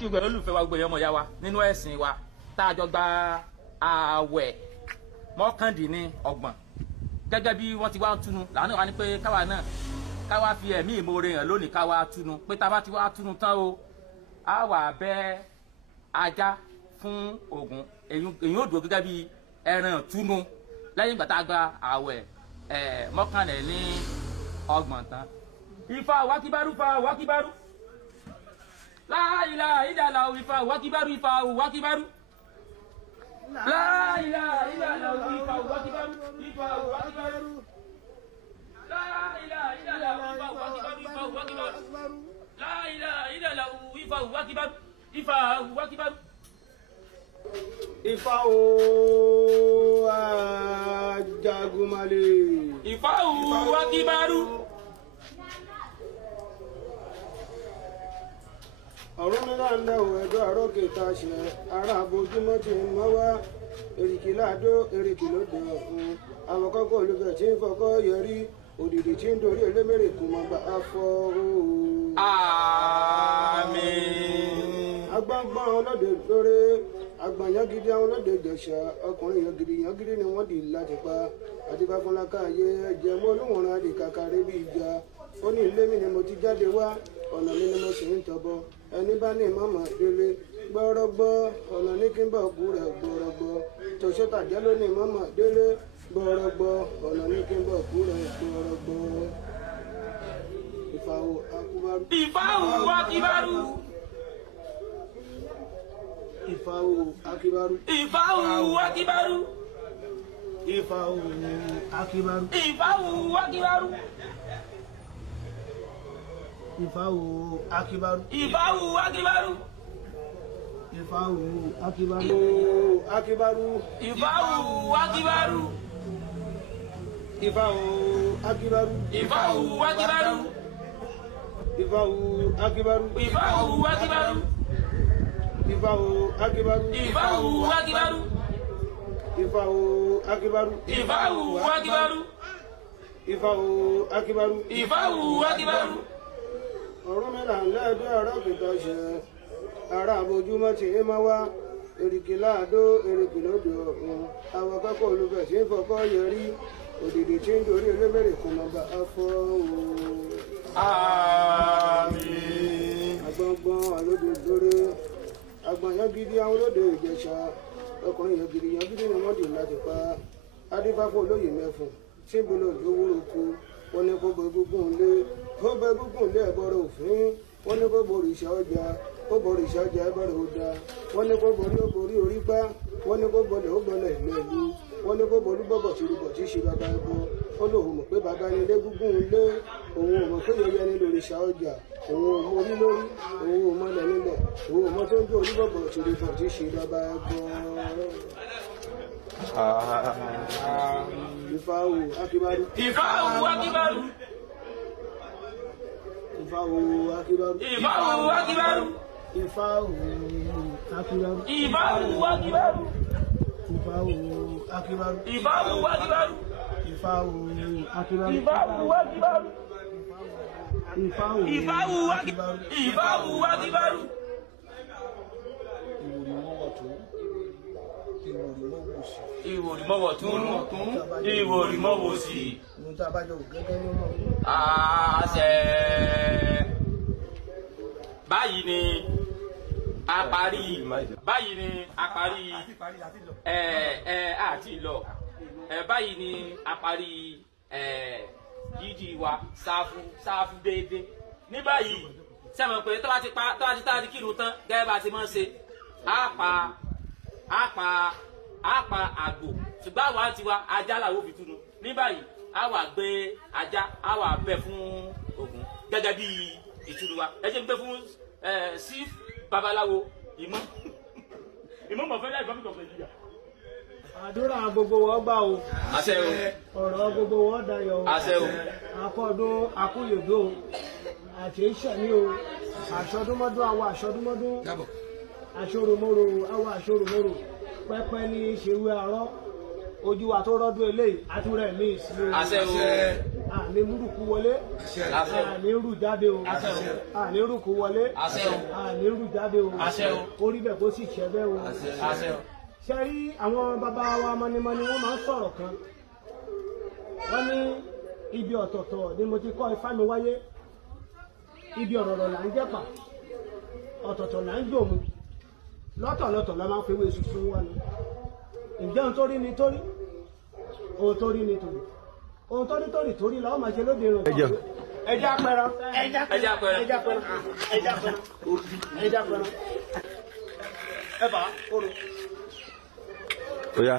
Ṣùgbọ́n olùfẹ́ wa gbẹ̀yẹ́ ọmọ ìyá wa nínú ẹ̀sìn wa tá a jọ gba ààwẹ̀ mọ́kàndínlọ́gbọ̀n gẹ́gẹ́ bí wọ́n ti wá túnu làánú wa ní pé káwa náà káwa fi ẹ̀mí ìmoore hàn lónìí káwa túnu pé tá a bá ti wá túnu tán o á wà bẹ́ ajá fún Ògún èyí ò dúró gẹ́gẹ́ bí ẹran túnu lẹ́yìn ìgbà tá a gba ààwẹ̀ mọ́kàndínlọ́gbọ̀n tán. Ifá wákíbárú fa wákíbárú. La ilaha illallah Ifá wákíbárú Ifá wákíbárú. La ilaha illallah Ifá wákíbárú Ifá wákíbárú. La ilaha illallah Ifá wákíbárú Ifá wákíbárú. La ilaha illallah Ifá wákíbárú Ifá wákíbárú. Ifá o Ajagunmale. Ifá wákíbárú. Ọ̀run mi náà ń dẹ̀wọ̀ ẹjọ́ àrókè ta ṣe ara àbójúmọ́ ti ń mọ́ wá èrìkì láàdó èrìkì lóde ọ̀fun àwọn kọ́kọ́ olùfẹ́ tí ń fọkọ́ yẹrí òdìdí tí ń dorí elémèrè kò mọ̀ bá a fọ́ ooo. Àmín. Agbọ́ngbọ́n ọlọ́dẹ lórí agbọ̀n yangidi àwọn ọlọ́dẹ Ìjẹ̀ṣà ọkùnrin yangidi ni wọ́n dì láti pa àti fáfúnlákà ayé ẹ̀jẹ̀ mọ́ olúwọ̀n adìkàkàrí bí ìjà ó ní ilé mi ni mo ti jáde wá ọ̀nà mi ni mo sì ń tọ́bọ̀ ẹni bá ní mọ́mọ́ délé gbọ́rọ́gbọ́ ọ̀nà ní kí n bọ̀ kú rẹ̀ gbọ́rọ́gbọ́ tòṣó tàjẹ́ ló ní mọ́mọ́ délé gbọ́rọ́gbọ́ ọ̀nà ní kí n bọ̀ kú rẹ̀ gbọ́rọ́gbọ́. Ifá o akíbárú. Ifá o akíbárú. Ifá o akíbárú. Ifá o akíbárú. Ifá o akíbárú. Ifá o akíbárú. Ifá o akíbárú. Ifá o akíbárú. Ifá o akíbárú. Akíbárú. Ifá o akíbárú. Ifá o akíbárú. Ifá o akíbárú. Ifá o akíbárú. Ifá o akíbárú. Ifá o akíbárú. Ifá o akíbárú. Ifá o akíbárú. Ifá o akíbárú. Ifá o akíbárú. Ifá o akíbárú. Ọ̀run mi là ń lẹ́ẹ̀dọ́ ọ̀rọ̀ kìtọ́ ṣe ara àbójúmọ́ ti ń mọ́ wá èrìkì láàdó èrìkì lóde ọ̀run àwọn akẹ́kọ̀ọ́ olùfẹ́ tí ń fọkọ́ yẹrí òdìdí tí ń dorí elémèrè kò mọ̀ bá a fọ́ ooo. Àmín. Agbọ̀ngbọ̀n àlóde lórí agbọ̀n yangidi àwọn olóde Ìjẹ̀ṣà ọkùnrin yangidi ni wọ́n dì láti pa adífáfó olóyè mẹ́fún síbùlọ lówó oko wọn ní kó bọ egúngún lé ó bọ egúngún lé ẹbọrọ òfin wọn ní kó borí ìṣà ọjà ó borí ìṣà ọjà ẹbọrọ ọdà wọn ní kó borí ó borí orí pa wọn ní kó bọlẹ̀ ó bọlẹ̀ ìlú wọn ní kó borí bọbọ tí rúbọ tí ṣe bàbá ẹbọ ó lóun mọ̀ pé bàbá ni légúngún lé òun ò mọ̀ pé yẹyẹ ní lórí ìṣà ọjà òun ò mọ̀ orí lórí òun ò mọlẹ̀ nílẹ̀ òun ò mọ̀ tó ń jó orí bọbọ tí rúbọ tí ṣe bàbá ẹbọ. Ifá o akíbárú. Ifá o akíbárú. Ifá o akíbárú. Ifá o akíbárú. Ifá o akíbárú. Ifá o akíbárú. Ifá o akíbárú. Ifá o akíbárú. Ifá o akíbárú. Ifá o akíbárú. Ifá o akíbárú. Ifá o akíbárú. Ìwòrì mọ́wọ̀ tún ìwòrì mọ́wọ̀ sí. Àṣẹ. Báyìí ni a parí àti ìlọ báyìí ni a parí yídì wa sáfù déédéé ní báyìí sẹ́wọ̀n pé tó bá ti kírun tán gẹ́gẹ́ bá ti máa ń ṣe á pa àgbò ṣùgbọ́n àwa ti wa ajá làwọn fi túnu ní báyìí á wà gbé ajá á wà bẹ fún Ògún gẹ́gẹ́ bí ìtúnu wa ẹ ṣe ń gbé fún sí babaláwo ìmọ̀ mọ̀fẹ́ láì fọ́nmí kọ̀ọ̀kan yíyà. Àdúrà gbogbo wọn gbà o. Àṣẹ o. Ọ̀rọ̀ gbogbo wọn dayọ̀ o. Àṣẹ o. Akọ́dún akúyèdó o. Àti ìṣẹ̀ní o. Àṣọdúnmọ́dún àwọ̀ àṣọdúnmọ́dún. Àṣoròmọ́rò àwọ̀ àṣoròmọ́rò. Pẹ́pẹ́ ní ṣerú arọ́. Ojú wa tó rọ́dún eléyìí, àtúrẹ̀ mí sí o. Àṣẹ o. àní múrùkú wọlé àní rù jáde o àní rùkú wọlé àní rù jáde o orí bẹ́ẹ̀ kó sì ṣẹ bẹ́ẹ̀ o. ṣe rí àwọn bàbá wa mọ́nímọ́ní wọ́n máa ń sọ̀rọ̀ kan wọ́n ní ibi ọ̀tọ̀ọ̀tọ̀ ni mo ti kọ́ ifá mi wáyé ibi ọ̀rọ̀rọ̀ là ń jẹ́pà ọ̀tọ̀ọ̀tọ̀ là ń jòmù lọ́tọ̀lọ́tọ̀ la máa ń fewé oṣù fún wa ni ǹjẹ́ ohun tó rí ni torí ohun tó rí ni torí ohun tó rí torí la ó máa ṣe lóde ìrìn ẹja pẹran ẹ bá oru. Ó yá.